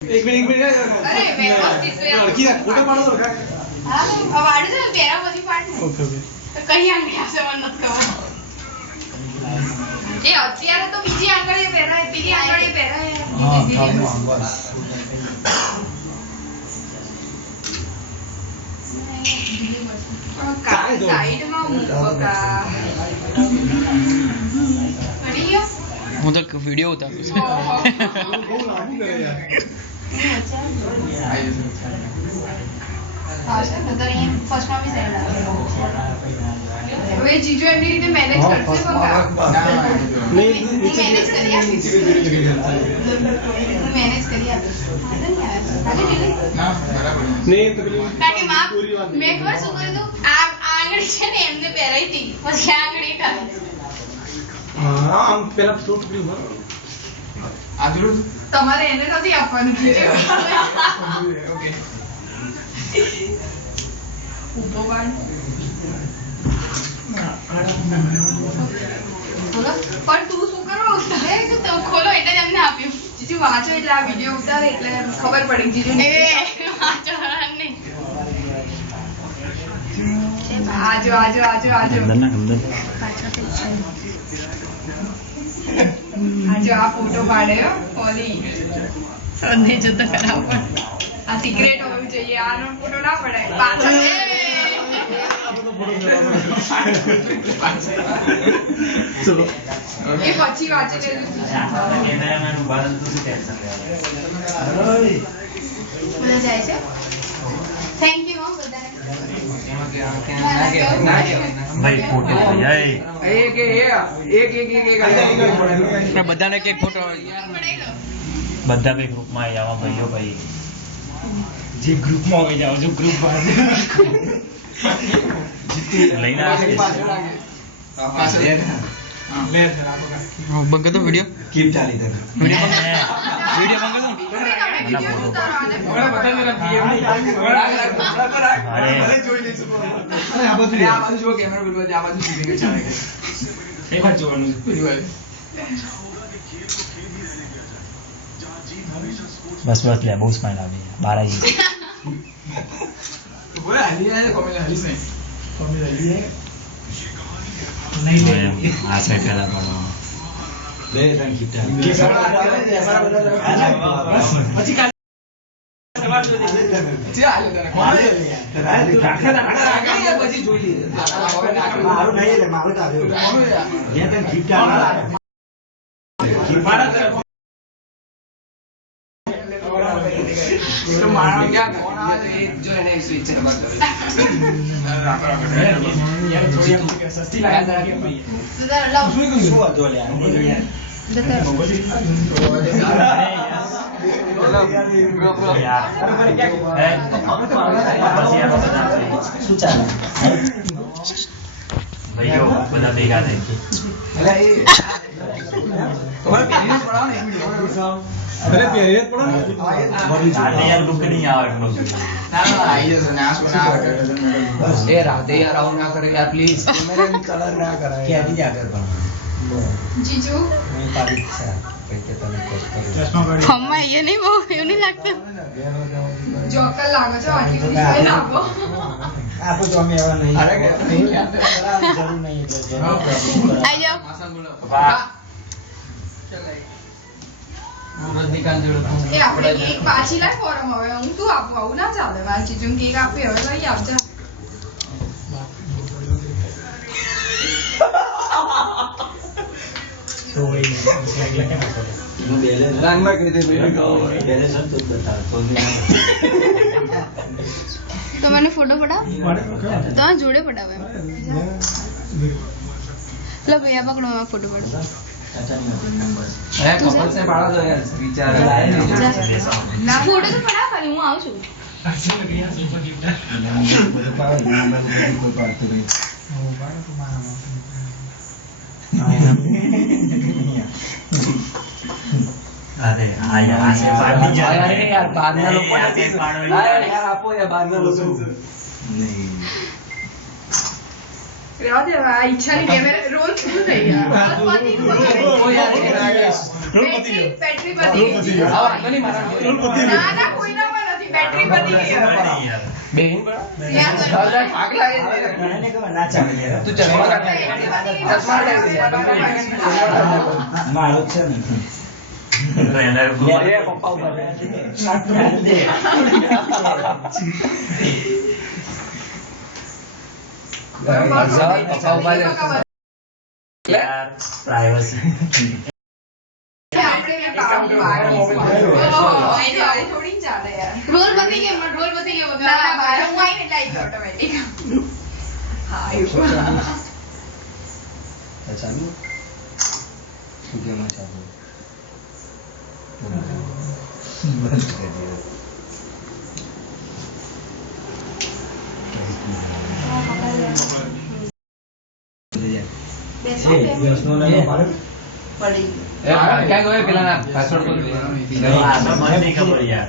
एक मिनिट अरे व्यवस्थित लड़की का फोटो पाडो तो काय हां अब आडे છે પેરા પછી પાડ ओके ओके તો કઈ આંગળી આસે મન નત કવા એ અત્યારે તો બીજી આંગળીએ પહેરાય પેલી આંગળીએ પહેરાય हां बस काय साइड માં મૂકો પડી ગયો હું તો વિડિયો ઉતારું છું બહુ લાગુ કરે યાર આશે નતર એ ફર્સ્ટ માં બી સાઈડ આવે હવે જીજુ એમની રીતે મેનેજ કરશે બકા नहीं મેનેજ કરી આપીશ મેનેજ કરી આપીશ नहीं तो તાકે માં મેં ખબર શું કર્યું તું આ આંગળી છે ને એમને પહેરાઈ હતી પછી આંગળી કાઢી हां हम पहला फ्रूट भी हो आगलू તમારે એને નથી આપવાનું જીજુ ओके ઉભો બાણ બોલો પણ તું શું કરવા ઉતારે તો તમે ખોલો એટલે જ અમને આપ્યું જીજુ વાંચો એટલે આ વિડિયો ઉતારે એટલે ખબર પડે જીજુ ને વાંચો નહીં આજો આજો આજો આજો આજો આ ફોટો પાડ્યો ઓલી સૌને જતો ખરાબ પણ આ સિક્રેટ હોવું જોઈએ આનો ફોટો ના પડાય પાછળ चलो એ પછી વાંચી લેજો બધા જાય છે થેન્ક યુ હો બધાને ભાઈ ફોટો एक બધાને એક ફોટો પડાઈ લો બધા કઈ ગ્રુપમાં આવી આવા ભાઈઓ ભાઈ जे ग्रुप में हो जाओ जो ग्रुप बाहर લઈને આવે ले जरा आपका બંધ કર દો વિડિયો कीप डाली इधर વિડિયો બંધ કર દો વિડિયો ઉતારો આને बड़ा बता मेरा पीएम भले જોઈ લેશું અરે આ બાજુ જો કેમેરા બિલકુલ આ બાજુ સીધે કે ચાલે એક વાર જોવાનું છે પૂરી વાર બસ બસ લે બહુ સ્માઈલ આવી બહાર આવી बोला हली है कॉमेडी हली से कॉमेडी हली है नहीं ले આ સાઈડ પેલા પડો ले रन कीटा પછી કાલે સવાલ જોઈ જે હાલે તને કોમેડી આગળ પછી જોઈ લે મારું નહીં રે મારું તો આવ્યો જે તને कीटा મારા तो मारा क्या कौन आ एक जो है ना स्विच है बस यार थोड़ी हम सस्ती लगा दे के भाई સુધાર લાવ શું હતો લે શું ચાલે ભાઈઓ બધા ભેગા થઈ અલે એ તમારે પેરેન્ટ્સ પડાવો ને અરે પેરેન્ટ્સ પડાવો ને આજે યાર લુક નહીં આવે એટલો ના આઈ જશે ના સોના બસ એ રાધે યાર આવું ના કરે યાર પ્લીઝ કેમેરા ની કલર ના કરાય કેડી જ આગળ પણ જીજુ મેં તારી ઈચ્છા કઈ કે તને કોસ કરું ચશ્મા પડી હમ્મા એ નહીં બહુ એવું નહીં લાગતું જોકર લાગો છો આટલી બધી સ્માઈલ આપો આપો તો અમે એવા નહીં અરે જરૂર નહીં એટલે આઈ જાઓ વાહ એ આપણે કેક પાછી લાય ફોરમ હવે હું તું આપું આવું ના ચાલે મારી જીજુ કેક આપી હવે લઈ આવજા तो वही रंग में कहते बैलेंस सब तो बता तो તો મને ફોટો પડાવ તો જોડે પડાવે લો ભૈયા પકડો मैं फोटो पड़ो अरे कपल से बाड़ा दो यार विचार ना फोटो तो पड़ा खाली હું આવું છું अच्छा लग गया सुपर गिफ्ट मुझे पाओ यहां पर कोई बात नहीं वो बाड़ा तो मारा અરે આ યાર આ સે બાદ अरे यार बाद में लोग अरे यार आपको या बाद में लोग नहीं રહેવા દે, આ ઈચ્છાની કેમેરા રોલ પૂરું થઈ ગયા. બસ પતી ગયું, પતી ગયું. બેટરી પતી ગઈ. ના, ના, કોઈનામાં નથી. બેટરી પતી ગઈ. ત્યાં મને ખબર ના ચાલે યાર. મારો જ છે ને. ટ્રેનર પ્રાઇવસી થોડી ચાલે યાર. રોલ પતી ગયો, રોલ પતી ગયો. ના, ના, બહાર હું આવીને એટલે આવી ગયો automatic. હા, એવું. ચાલુ શું કેમ ચાલુ બંધ કરી દો. આ તો મને નહીં ખબર યાર